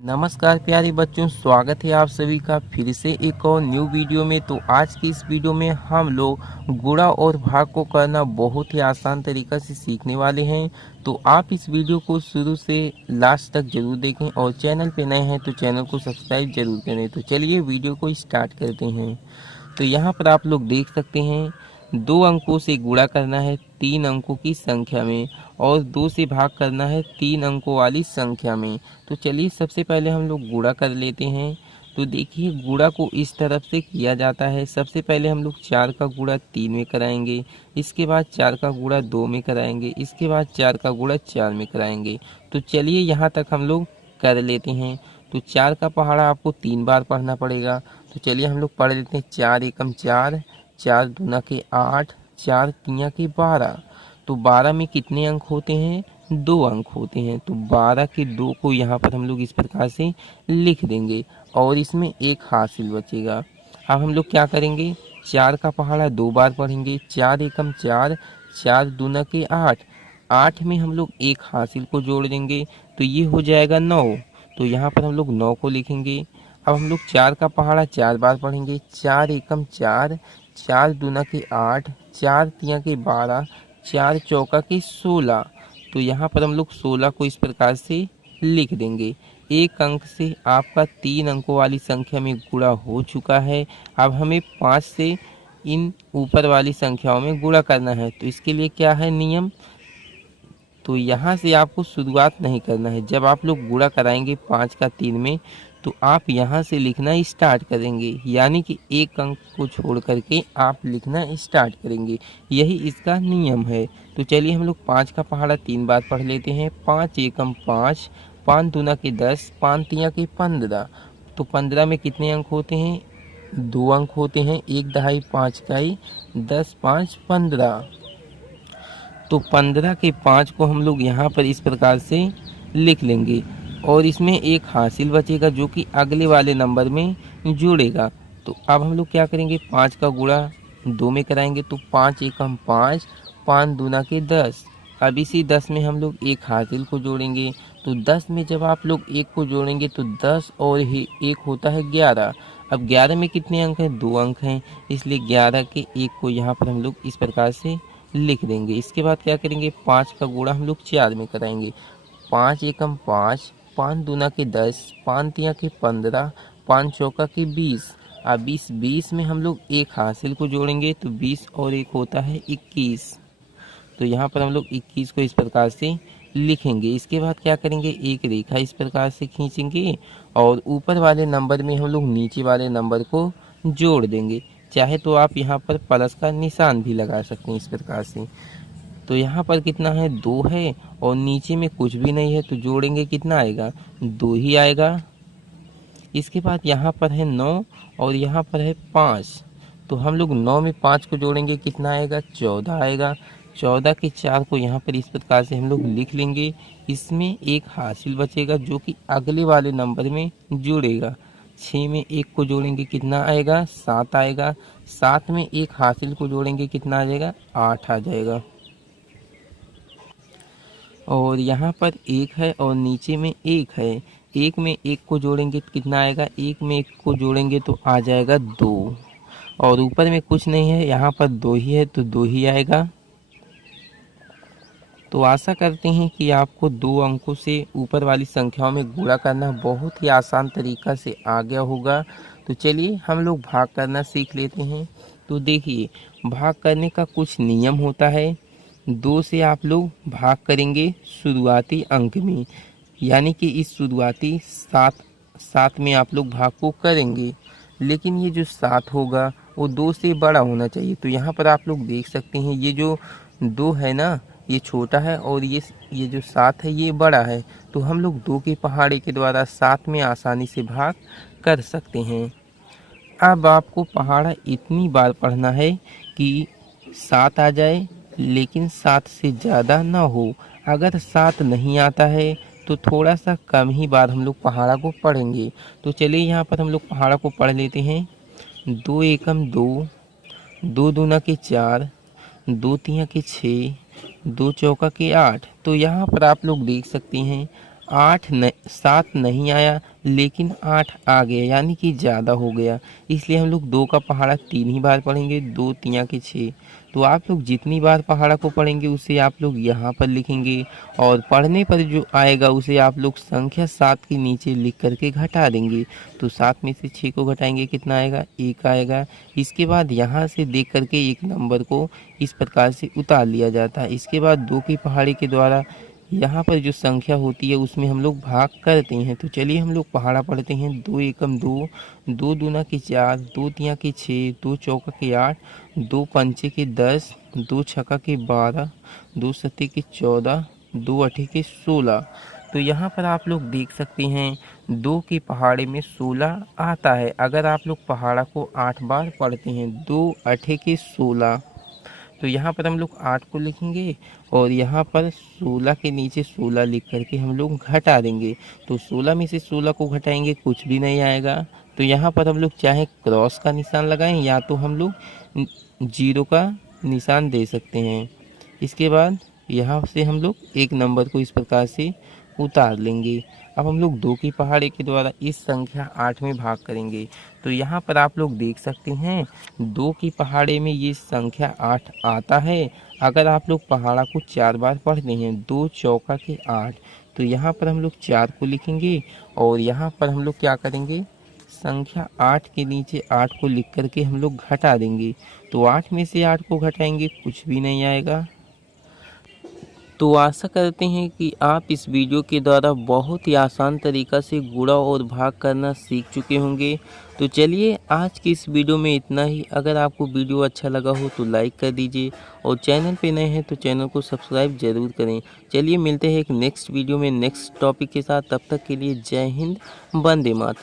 नमस्कार प्यारे बच्चों, स्वागत है आप सभी का फिर से एक और न्यू वीडियो में। तो आज की इस वीडियो में हम लोग गुणा और भाग को करना बहुत ही आसान तरीका से सीखने वाले हैं। तो आप इस वीडियो को शुरू से लास्ट तक जरूर देखें और चैनल पे नए हैं तो चैनल को सब्सक्राइब जरूर करें। तो चलिए वीडियो को स्टार्ट करते हैं। तो यहाँ पर आप लोग देख सकते हैं 2 अंकों से गुणा करना है 3 अंकों की संख्या में और 2 से भाग करना है 3 अंकों वाली संख्या में। तो चलिए सबसे पहले हम लोग गुणा कर लेते हैं। तो देखिए गुणा को इस तरफ से किया जाता है। सबसे पहले हम लोग 4 का गुणा 3 में कराएंगे, इसके बाद 4 का गुणा 2 में कराएंगे, इसके बाद 4 का गुणा 4 में कराएंगे। तो चलिए यहाँ तक हम लोग कर लेते हैं। तो 4 का पहाड़ा आपको 3 बार पढ़ना पड़ेगा। तो चलिए हम लोग पढ़ लेते हैं। 4 एकम 4, 4 दूना के 8, 4 तिया के 12। तो 12 में कितने अंक होते हैं? 2 अंक होते हैं। तो 12 के 2 को यहाँ पर हम लोग इस प्रकार से लिख देंगे और इसमें एक हासिल बचेगा। अब हम लोग क्या करेंगे? 4 का पहाड़ा 2 बार पढ़ेंगे। 4 एकम 4, 4 दूना के 8, 8 में हम लोग एक हासिल को जोड़ देंगे तो ये हो जाएगा 9। तो यहाँ पर हम लोग 9 को लिखेंगे। अब हम लोग 4 का पहाड़ा 4 बार पढ़ेंगे। 4 एकम 4, 4 दूना के 8, 4 तिया के 12, 4 चौका के 16। तो यहाँ पर हम लोग 16 को इस प्रकार से लिख देंगे। एक अंक से आपका 3 अंकों वाली संख्या में गुणा हो चुका है। अब हमें 5 से इन ऊपर वाली संख्याओं में गुणा करना है। तो इसके लिए क्या है नियम? तो यहाँ से आपको शुरुआत नहीं करना है। जब आप लोग गुणा कराएंगे 5 का 3 में तो आप यहाँ से लिखना स्टार्ट करेंगे, यानी कि एक अंक को छोड़ करके आप लिखना स्टार्ट करेंगे। यही इसका नियम है। तो चलिए हम लोग 5 का पहाड़ा 3 बार पढ़ लेते हैं। 5 एकम 5, 5 दूना के 10, 5 तिया के 15। तो 15 में कितने अंक होते हैं? 2 अंक होते हैं। 1 दहाई 5 इकाई, 10 5 15। तो 15 के 5 को हम लोग यहाँ पर इस प्रकार से लिख लेंगे और इसमें एक हासिल बचेगा जो कि अगले वाले नंबर में जुड़ेगा। तो अब हम लोग क्या करेंगे? 5 का गुणा 2 में कराएंगे। तो 5 एकम 5, 5 दूना के 10। अब इसी 10 में हम लोग एक हासिल को जोड़ेंगे। तो 10 में जब आप लोग एक को जोड़ेंगे तो 10 और ही एक होता है 11। अब 11 में कितने अंक हैं? 2 अंक हैं, इसलिए 11 के 1 को यहाँ पर हम लोग इस प्रकार से लिख देंगे। इसके बाद क्या करेंगे? 5 का गुणा हम लोग 4 में कराएंगे। 5 एकम 5, 5 दूना के 10, 5 तिया के 15, 5 चौका के 20। अब इस 20 में हम लोग एक हासिल को जोड़ेंगे तो 20 और एक होता है 21। तो यहाँ पर हम लोग 21 को इस प्रकार से लिखेंगे। इसके बाद क्या करेंगे? एक रेखा इस प्रकार से खींचेंगे और ऊपर वाले नंबर में हम लोग नीचे वाले नंबर को जोड़ देंगे। चाहे तो आप यहाँ पर प्लस का निशान भी लगा सकते हैं इस प्रकार से। तो यहाँ पर कितना है? 2 है और नीचे में कुछ भी नहीं है तो जोड़ेंगे कितना आएगा? 2 ही आएगा। इसके बाद यहाँ पर है 9 और यहाँ पर है 5। तो हम लोग 9 में 5 को जोड़ेंगे कितना आएगा? 14 आएगा। 14 के 4 को यहाँ पर इस प्रकार से हम लोग लिख लेंगे। इसमें एक हासिल बचेगा जो कि अगले वाले नंबर में जुड़ेगा। 6 में 1 को जोड़ेंगे कितना आएगा? 7 आएगा। 7 में एक हासिल को जोड़ेंगे कितना आ जाएगा? 8 आ जाएगा। और यहाँ पर 1 है और नीचे में 1 है। 1 में 1 को जोड़ेंगे तो कितना आएगा? 1 में 1 को जोड़ेंगे तो आ जाएगा 2। और ऊपर में कुछ नहीं है, यहाँ पर 2 ही है तो 2 ही आएगा। तो आशा करते हैं कि आपको 2 अंकों से ऊपर वाली संख्याओं में गुणा करना बहुत ही आसान तरीका से आ गया होगा। तो चलिए हम लोग भाग करना सीख लेते हैं। तो देखिए भाग करने का कुछ नियम होता है। 2 से आप लोग भाग करेंगे शुरुआती अंक में, यानी कि इस शुरुआती 7 में आप लोग भाग को करेंगे। लेकिन ये जो 7 होगा वो 2 से बड़ा होना चाहिए। तो यहाँ पर आप लोग देख सकते हैं ये जो 2 है ना, ये छोटा है और ये जो 7 है ये बड़ा है। तो हम लोग 2 के पहाड़े के द्वारा 7 में आसानी से भाग कर सकते हैं। अब आपको पहाड़ा इतनी बार पढ़ना है कि 7 आ जाए, लेकिन 7 से ज़्यादा ना हो। अगर 7 नहीं आता है तो थोड़ा सा कम ही बार हम लोग पहाड़ा को पढ़ेंगे। तो चलिए यहाँ पर हम लोग पहाड़ा को पढ़ लेते हैं। 2 एकम 2, 2 दूना के 4, 2 तिया के 6, 2 चौका के 8। तो यहाँ पर आप लोग देख सकते हैं 7 नहीं आया, लेकिन 8 आ गया, यानी कि ज़्यादा हो गया। इसलिए हम लोग 2 का पहाड़ा 3 ही बार पढ़ेंगे, 2 तिया के 6। तो आप लोग जितनी बार पहाड़ा को पढ़ेंगे उसे आप लोग यहाँ पर लिखेंगे, और पढ़ने पर जो आएगा उसे आप लोग संख्या 7 के नीचे लिख करके घटा देंगे। तो 7 में से 6 को घटाएंगे, कितना आएगा? 1 आएगा। इसके बाद यहाँ से देख करके एक नंबर को इस प्रकार से उतार लिया जाता है। इसके बाद 2 की पहाड़ी के द्वारा यहाँ पर जो संख्या होती है उसमें हम लोग भाग करते हैं। तो चलिए हम लोग पहाड़ा पढ़ते हैं। 2 एकम 2, 2 दूना के 4, 2 तिया के 6, 2 चौका के 8, 2 पंचे के 10, 2 छक्का के 12, 2 सत्ते के 14, 2 अठे के 16। तो यहाँ पर आप लोग देख सकते हैं 2 के पहाड़े में 16 आता है। अगर आप लोग पहाड़ा को 8 बार पढ़ते हैं, 2 अठे के 16, तो यहाँ पर हम लोग 8 को लिखेंगे, और यहाँ पर 16 के नीचे 16 लिख करके हम लोग घटा देंगे। तो 16 में से 16 को घटाएंगे, कुछ भी नहीं आएगा। तो यहाँ पर हम लोग चाहे क्रॉस का निशान लगाएं या तो हम लोग 0 का निशान दे सकते हैं। इसके बाद यहाँ से हम लोग एक नंबर को इस प्रकार से उतार लेंगे। अब हम लोग 2 की पहाड़े के द्वारा इस संख्या 8 में भाग करेंगे। तो यहाँ पर आप लोग देख सकते हैं 2 की पहाड़े में ये संख्या 8 आता है। अगर आप लोग पहाड़ा को 4 बार पढ़ते हैं, 2 चौका के 8, तो यहाँ पर हम लोग 4 को लिखेंगे, और यहाँ पर हम लोग क्या करेंगे? संख्या 8 के नीचे 8 को लिख करके हम लोग घटा देंगे। तो 8 में से 8 को घटाएंगे, कुछ भी नहीं आएगा। तो आशा करते हैं कि आप इस वीडियो के द्वारा बहुत ही आसान तरीक़ा से गुणा और भाग करना सीख चुके होंगे। तो चलिए आज की इस वीडियो में इतना ही। अगर आपको वीडियो अच्छा लगा हो तो लाइक कर दीजिए, और चैनल पे नए हैं तो चैनल को सब्सक्राइब ज़रूर करें। चलिए मिलते हैं एक नेक्स्ट वीडियो में नेक्स्ट टॉपिक के साथ। तब तक के लिए जय हिंद, वंदे मातरम।